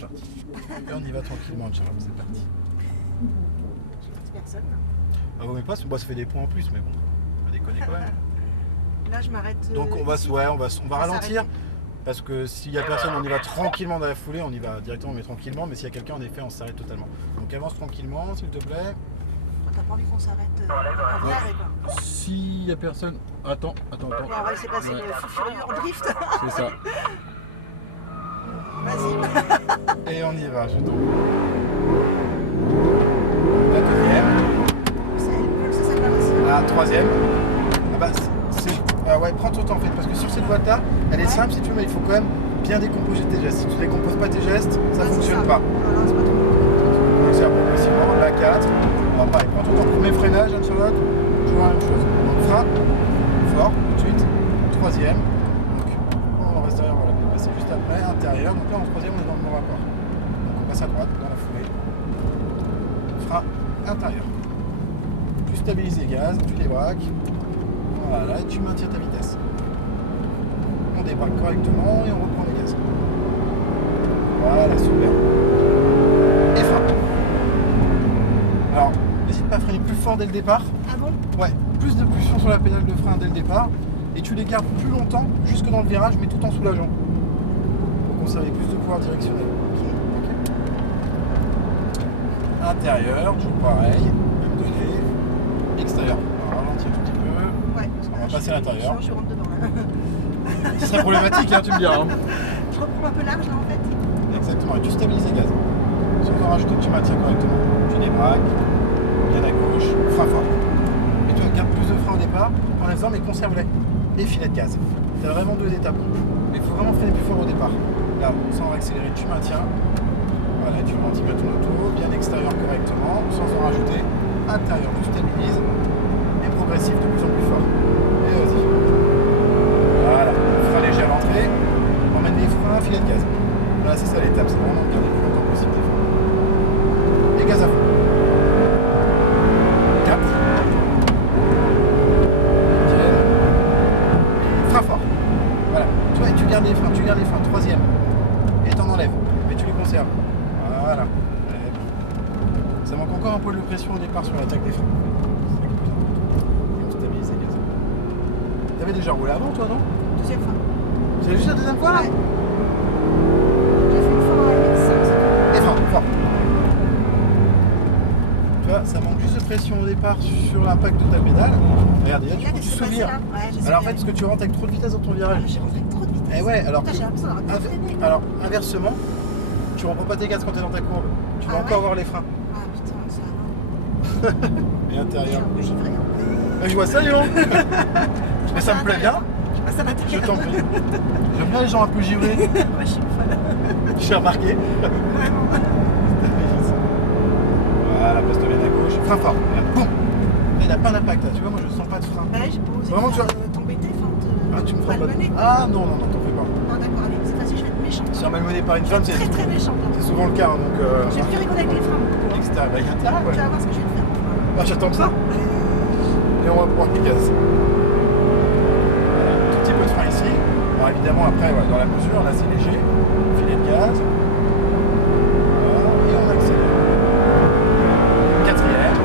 c'est parti. Et on y va tranquillement, Charles, c'est parti. Personne. Ah, vous mais pas, ça fait des points en plus, mais bon, on va déconner quand même. Là, je m'arrête. Donc on va, ici. on va ralentir. s'arrêter. Parce que s'il n'y a personne, on y va tranquillement dans la foulée, on y va directement mais tranquillement, mais s'il y a quelqu'un, en effet, on s'arrête totalement. Donc avance tranquillement, s'il te plaît. T'as pas envie qu'on s'arrête en vrai, quoi. S'il n'y a personne... Attends. Bon, on va laisser passer Ouais. le fou furieux en drift. C'est ça. Vas-y. Et on y va, je t'en prie. La deuxième. Ça s'appelle aussi. La troisième. Ah bah, ouais, prends ton temps en fait, parce que sur cette boîte-là, elle est Ouais. simple si tu veux, mais il faut quand même bien décomposer tes gestes. Si tu ne décomposes pas tes gestes, ça ne Ouais, c'est fonctionne ça. pas. Non, c'est pas trop. Donc c'est progressivement, la 4. Alors pareil, prends ton temps, premier freinage, Anne-Charlotte, toujours la même chose. Donc frein, fort, tout de suite. Troisième, donc on reste derrière, voilà, on va passer juste après, intérieur. Donc là en troisième, on est dans le bon rapport. Donc on passe à droite, dans la foulée. Frein, intérieur. Tu stabilises les gaz, tu les braques. Voilà, et tu maintiens ta vitesse. On débraque correctement et on reprend les gaz. Voilà, super. Et frein. Alors, n'hésite pas à freiner plus fort dès le départ. Ah bon? Ouais, plus de pression sur la pédale de frein dès le départ. Et tu les gardes plus longtemps, jusque dans le virage, mais tout en soulageant. Pour conserver plus de pouvoir directionnel. Ok. Intérieur, toujours pareil. Même donné. Extérieur. On va ralentir un tout petit peu. Ouais. On va passer à l'intérieur. Je rentre dedans là. Ce serait problématique, hein, tu me diras. Hein. Je reprends un peu large là en fait. Exactement, et tu stabilises les gaz. Si on en rajoute, tu maintiens correctement. Tu débraques, bien à gauche, frein fort. Et tu gardes plus de frein au départ, en faisant, mais conserve-les. Et filet de gaz. Tu as vraiment deux étapes. Mais il faut vraiment freiner plus fort au départ. Là, sans accélérer, tu maintiens. Voilà, tu ralentis bien ton auto, bien extérieur correctement, sans en rajouter. Intérieur, tu stabilises. Et progressif de plus en plus fort. Et vas-y. Voilà, frein léger à l'entrée. Emmène les freins, filet de gaz. Là, c'est ça l'étape, c'est vraiment de garder le plus longtemps possible tes freins. Et gaz à fond. 4. Frein fort. Voilà. Tu vois, tu gardes les freins, Troisième. Et t'en enlèves. Mais tu les conserves. Voilà. Ça manque encore un peu de pression au départ sur l'attaque des freins. On stabilise les gaz. T'avais déjà roulé avant, toi, non? Deuxième fois. C'est juste la deuxième fois, là? Ouais. J'ai fait une fois en 1500. Et frein, fort. Tu vois, ça manque juste de pression au départ sur l'impact de ta pédale. Regarde, là, tu peux te souvenir. Alors en fait, parce que tu rentres avec trop de vitesse dans ton virage. J'ai rentré trop de vitesse. Eh ouais, alors Putain, j'ai l'impression d'avoir pas freiné. alors inversement, tu reprends pas tes gaz quand tu es dans ta courbe. Tu vas Ah encore ouais avoir les freins. Ah putain, ça. Et intérieur. Je suis givrée. Je vois ça, Léon. Mais ça me plaît bien. Ça m'intéresse. Je t'en prie. J'aime bien les gens un peu givrés. Moi, je suis une folle. J'ai remarqué. Vraiment. Voilà, passe-toi bien à gauche. Frein fort. Regarde, boum. Là, il n'a pas d'impact là. Tu vois, moi je sens pas de frein. Bah, j'ai pas osé Vraiment, tu vois. t'embêter, enfin, Ah, tu me feras pas de... malmener, quoi. Ah non, non, non, t'en fais pas. Non, d'accord, allez, c'est facile, je vais être méchante. Si on est malmené par une Je vais femme, être c'est très très méchante. c'est souvent le cas. Hein, donc, J'ai plus rigolé avec les freins. extérieur. Bah, il y a intérêt, Tu ouais. vas voir ce que je vais te faire. Ah, j'attends que ça. Et on reprend les gaz. Voilà, un tout petit peu de frein ici. Alors évidemment, après, ouais, dans la mesure, là c'est léger. Filet de gaz. Voilà, et on accélère. Quatrième.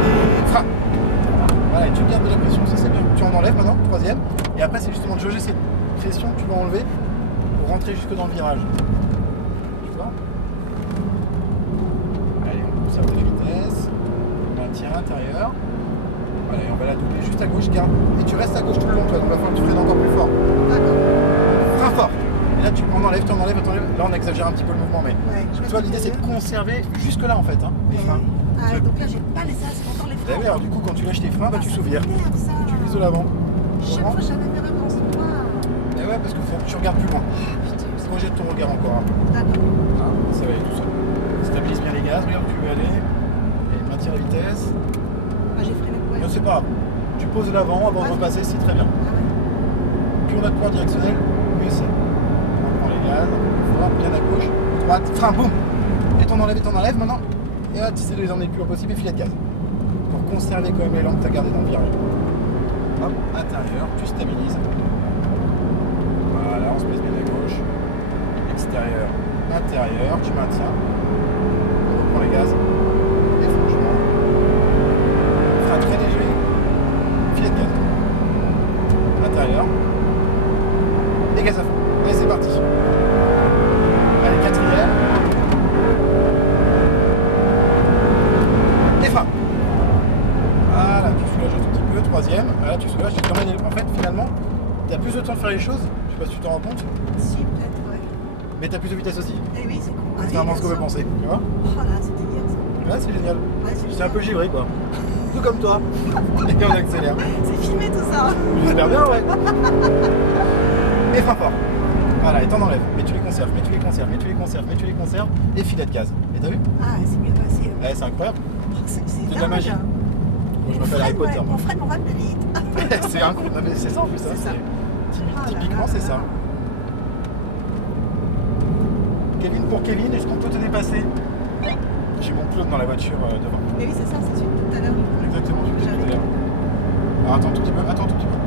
Et frein. Voilà, et tu gardes de la pression, ça c'est bien. Tu en enlèves maintenant, troisième. Et après, c'est justement de jauger cette pression que tu vas enlever pour rentrer jusque dans le virage. Tu vois? Allez, on conserve la vitesse. On maintient intérieur. Voilà, et on va la doubler juste à gauche, garde. Et tu restes à gauche tout le long, toi, donc il va falloir que tu freines encore plus fort. D'accord. Frein fort. Et là, tu en enlèves, tu en enlèves, tu en enlèves. Là, on exagère un petit peu le mouvement, mais Ouais, je tu vois, l'idée c'est de conserver jusque-là en fait, hein, les freins. Ah, donc là, j'ai pas laissé assez longtemps les Vous freins. avez, alors du coup, quand tu lâches tes freins, bah, tu souviens. Merde, ça. Tu vises de l'avant. Chaque fois, j'avais mes réponses. Et ouais, parce qu'il faut que tu regardes plus loin. Putain, Projette ton regard encore un peu. d'accord. Hein, ça va aller tout seul. Stabilise bien les gaz, regarde où tu veux aller. Et maintiens la vitesse. Ah, j'ai freiné pour Non, elle. c'est pas grave. Tu poses l'avant avant de repasser, c'est très bien. Ah ouais. Plus on a de poids directionnel, mieux c'est. On reprend les gaz, fort, bien à gauche, droite, frein, boum. Et t'en enlèves maintenant. Et là, tu essaies de les emmener le plus haut possible et filet de gaz. Pour conserver quand même l'élan que tu as gardé dans le virage. Hop, intérieur, tu stabilises. Voilà, on se place bien à gauche. extérieur, intérieur, tu maintiens. On reprend les gaz. Et franchement, frein très léger, filet de gaz. Intérieur. Et gaz à fond. Allez, c'est parti. Allez, quatrième. Et frein. Voilà, tu soulages un tout petit peu. Troisième. Voilà, tu soulages. Tu t'emmènes. En fait, finalement, tu as plus de temps de faire les choses. Je sais pas si tu t'en rends compte. Si, peut-être, ouais. Mais tu as plus de vitesse aussi. Eh oui, c'est con. Contrairement à ce qu'on peut penser. Tu vois? Oh là, c'est délire ça. Ouais, c'est génial. Ouais, C'est un peu givré, quoi. Tout comme toi. Et on accélère. C'est filmé tout ça. J'espère bien, ouais. Et frein fort. Voilà, et t'en enlèves. Mais tu les conserves, mais tu les conserves, mais tu les conserves, mais tu les conserves. Et filet de gaz. Et t'as vu? Ah, c'est bien passé. Ouais, c'est incroyable. Oh, c'est de la magie. Moi, je m'appelle Harry Potter. On freine, on va plus vite. C'est incroyable. Non, mais c'est ça en plus. C'est ça. Typiquement, c'est ça. Kevin pour Kevin, est-ce qu'on peut te dépasser? J'ai mon Claude dans la voiture devant. Mais oui, c'est ça, c'est celui de tout à l'heure. Exactement, je l'ai dit tout à l'heure. Alors attends tout petit peu, attends tout petit peu.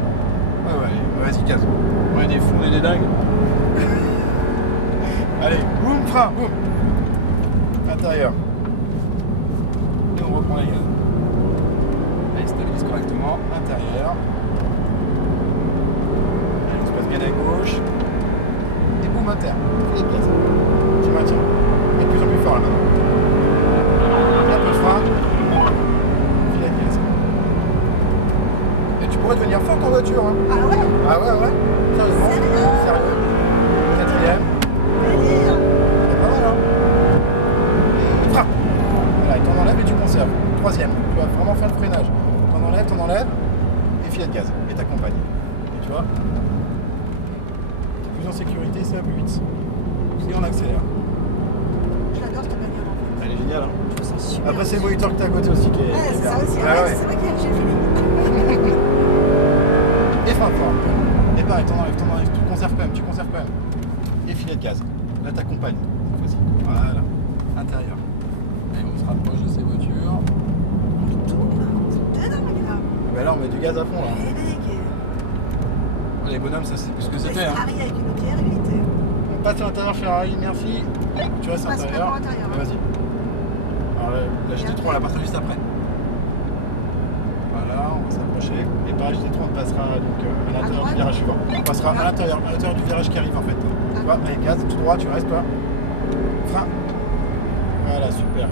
Ouais, vas-y, gaz. On a des fonds et des dagues. Allez, boum, frein, boum. Intérieur. Et on reprend les gaz. Allez, stabilise correctement. Intérieur. Allez, on se passe bien à gauche. Et boum, inter. Et gaz. Tu maintiens. Et de plus en plus fort là maintenant. Un peu de frein. Filet de gaz. Et tu pourrais devenir forte en voiture. Hein. Ah ouais? Ah ouais. Sérieusement. Sérieux. Quatrième. C'est pas mal, hein. Et frein. Voilà, et t'en enlèves et tu conserves. Troisième. Tu vas vraiment faire le freinage. T'en enlèves. Et filet de gaz. Et t'accompagnes. Et tu vois, t'es plus en sécurité, ça va plus vite. Et on accélère. Je l'adore cette bagnole en fait. Elle est géniale, hein. Je trouve ça super. Après, c'est le moniteur que t'as à côté aussi qui est. Ouais, c'est bien. ça aussi. Ouais, Ouais, ouais. c'est vrai qu'il y a le fini. Et frein fort. Et pareil, t'en enlèves, tu conserves quand même. Et filet de gaz. Là, t'accompagnes, cette fois-ci. Voilà. Intérieur. Et on se rapproche de ces voitures. On tourne là. C'est dingue là. Ben là, on met du gaz à fond, là. Et les gars. Les bonhommes, ça, c'est plus ce que c'était, hein. Ferrari avec une autre réalité. On passe à l'intérieur Ferrari, merci. Tu restes à On passe l'intérieur. vraiment à l'intérieur. Ouais, vas-y. Alors la GT3, on la passera juste après. Voilà, on va s'approcher. Et pareil, GT3, on passera donc, à l'intérieur du virage suivant. On passera à l'intérieur du virage qui arrive en fait. Tu vois, allez, gaz, tout droit, tu restes, toi. Frein. Voilà, super.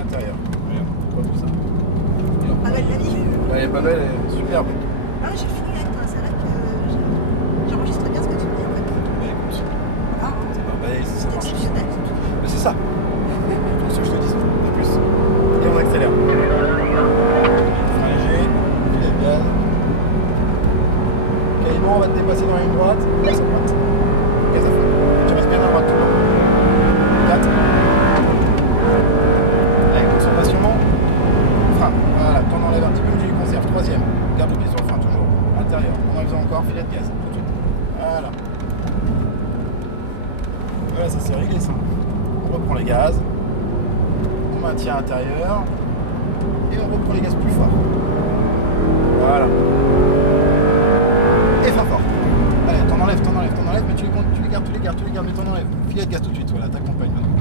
Intérieur. Regarde, pas tout ça. Et on Pas belle la vie. Ouais, elle est pas belle, elle est superbe. Ah, j'ai fini avec toi. C'est vrai que j'enregistre bien ce que tu me dis en fait. Mais écoute, Ah, c'est pas belle, ça c'est marche. exceptionnel. Mais c'est ça. C'est ce que je te dis, de plus. Et on accélère. Frein léger, filet de gaz. Quasiment, on va te dépasser dans la ligne droite. Gaz à droite. Gaz à fond. Tu restes bien à droite tout le long. 4. Avec concentration. Frein. Voilà, t'en enlèves un petit peu, mais tu les conserves. Troisième. Garde le pied sur le frein, toujours. Intérieur. En en faisant encore, filet de gaz. Tout de suite. Voilà. Voilà, ça c'est réglé ça. On reprend les gaz. On maintient intérieur. Et on reprend les gaz plus fort. Voilà. Et frein fort. Allez, t'en enlèves, mais tu les gardes, mais t'en enlèves. Filet de gaz tout de suite, voilà, t'accompagnes maintenant.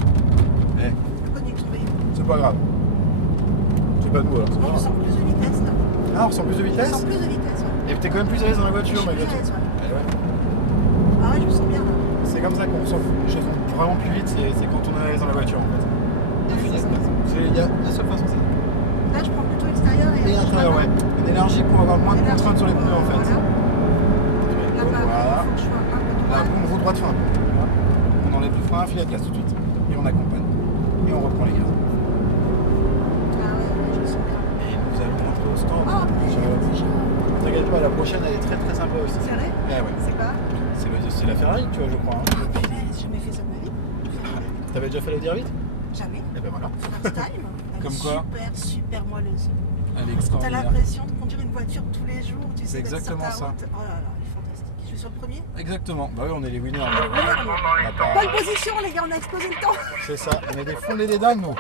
Eh, Pas du tout. c'est pas grave. C'est pas nous alors, c'est pas On grave. ressent plus de vitesse là. Ah, on ressent plus de On vitesse? ressent plus de vitesse, ouais. Et t'es quand même plus à l'aise dans la voiture, Je suis malgré plus à tout. l'aise, ouais. Eh ouais. Ah ouais, je me sens bien là. C'est comme ça qu'on ressent les choses vont vraiment plus vite, c'est quand on est à l'aise dans la voiture en fait. Et filet de gaz. Il y a la seule façon, c'est ça. Là, je prends plutôt l'extérieur Et l'intérieur, ouais. Une énergie pour avoir moins de contraintes sur les pneus en fait. Voilà. Là, Voilà. faut que je sois un peu Là, droit. boum, roue droite fin. Voilà. On enlève le frein, filet de gaz tout de suite. Et on accompagne. Et on reprend les gaz. Ah ouais, je me sens bien. Et nous allons rentrer au stand. Oh, mais T'inquiète pas, la prochaine elle est très très sympa aussi. c'est vrai? Eh ouais. C'est quoi? C'est la Ferrari, tu vois, je crois. Hein. J'ai jamais fait ça de ma vie. T'avais déjà fait la dire vite? Jamais. Et ben voilà. First time. Elle Comme est quoi? super moelleuse. Elle est T'as extraordinaire. l'impression de conduire une voiture tous les jours, tu sais, C'est d'être sur exactement ta ça. route. Oh là là, elle est fantastique. Je suis sur le premier. Exactement. Bah oui, on est les winners. On est On va pas- Bonne position les gars, on a explosé le temps. C'est ça. On est des fondés des dingues, nous.